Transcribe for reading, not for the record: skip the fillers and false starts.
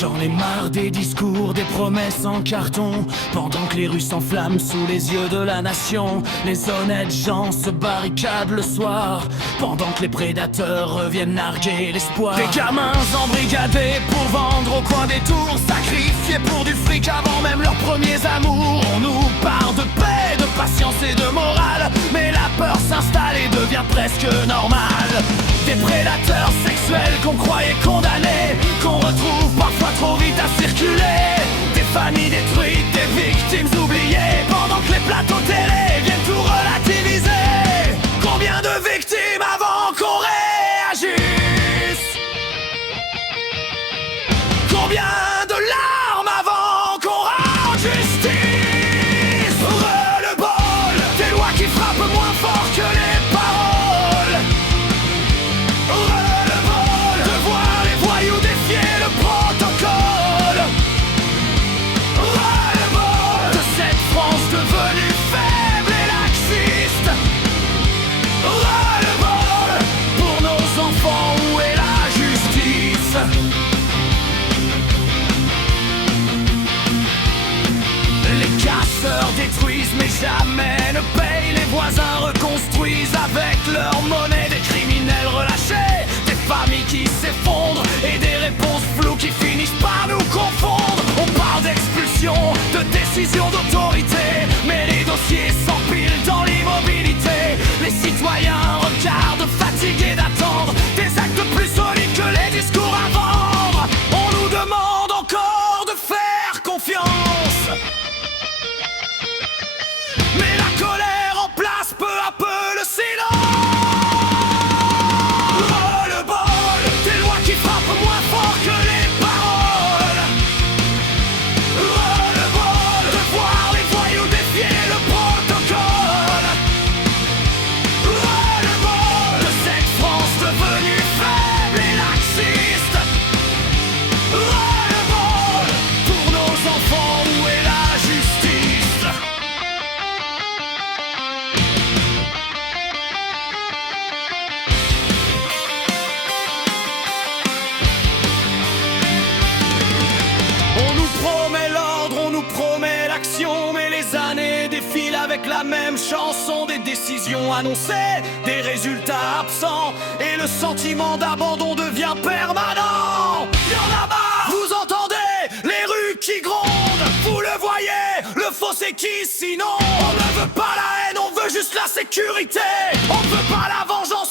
J'en ai marre des discours, des promesses en carton. Pendant que les rues s'enflamment sous les yeux de la nation, les honnêtes gens se barricadent le soir. Pendant que les prédateurs reviennent narguer l'espoir. Des gamins embrigadés pour vendre au coin des tours, sacrifiés pour du fric avant même leurs premiers amours. On nous parle de paix, de patience et de morale, mais la peur s'installe et devient presque normale. Des prédateurs sexuels qu'on croyait condamnés, qu'on retrouve parfois trop vite à circuler. Des familles détruites, des victimes oubliées, pendant que les plateaux télé viennent tout relativiser. Combien de victimes avant qu'on réagisse? Combien de larmes avant qu'on rende justice? Ras-le-bol des lois qui frappent moins fort que les paroles. Ras-le-bol de voir les voyous défier le protocole. Ras-le-bol de cette France devenue faible et laxiste. Ras-le-bol pour nos enfants, où est la justice? Les casseurs détruisent mais jamais ne payent. Les voisins reconstruisent avec leur monnaie. Des criminels relâchés, des familles qui s'effondrent et des réponses floues qui finissent par nous confondre. On parle d'expulsion, de décision d'autorité, mais les dossiers s'empilent dans l'immobilité. Les citoyens regardent fatigués d'attendre des actes plus solides que les discours à vendre. On nous demande encore de faire confiance, mais la colère remplace peu à peu le silence. Ras-le-bol des lois qui frappent moins fort que les paroles. Ras-le-bol de voir les voyous défier le protocole. Ras-le-bol de cette France devenue faible et laxiste. Ras-le-bol pour nos enfants, où est la justice? On nous promet l'ordre, on nous promet l'action, mais les années défilent avec la même chanson. Des décisions annoncées, des résultats absents, et le sentiment d'abandon devient permanent. Y'en a marre, vous entendez les rues qui grondent. Vous le voyez, le faux c'est qui sinon? On ne veut pas la haine, on veut juste la sécurité. On ne veut pas la vengeance,